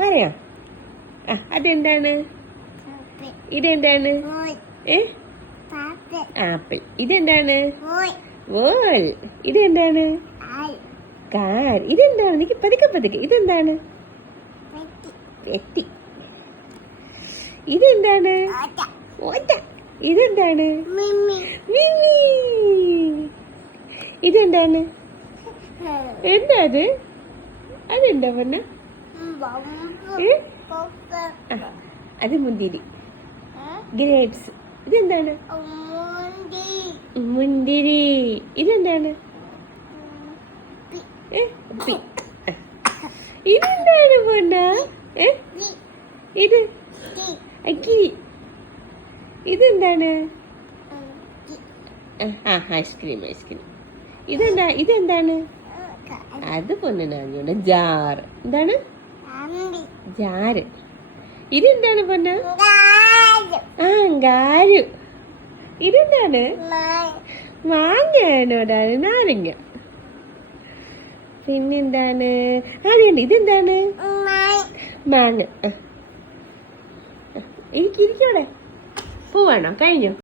പറയാം. അതെന്താണ്? ഇതെന്താണ്? ആപ്പിൾ. ഇതെന്താണ്? വോൾ. ഇതെന്താണ്? കാർ. ഇതെന്താണ്? എനിക്ക് പതുക്കെ. ഇതെന്താണ്? പെട്ടി. ഇതെന്താണ്? ഓട്ട. ഇതെന്താണ്? മിമി. ഇതെന്താണ്? എന്താ അത്? അതെന്താ പറഞ്ഞ? അത് മുന്തിരി. ഗ്രേപ്സ്. ഇതെന്താണ്? മുന്തിരി. ഇതെന്താണ്? ഇതെന്താണ് പൊന്ന? ഇത് കിളി. ഇതെന്താണ്? ഐസ്ക്രീം. ഇതെന്താണ്? അത് പൊന്നൂടെ ജാർ. എന്താണ്? ജാറ്. ഇതെന്താണ് പൊന്ന? ഗാരു. ഇതെന്താണ്? മാങ്ങയാണോടാണ്. നാരങ്ങ. പിന്നെന്താണ്? അറിയണ്ട. ഇതെന്താണ്? മാങ്ങ. എനിക്കിരിക്കോടെ. പോവാണോ? കഴിഞ്ഞോ?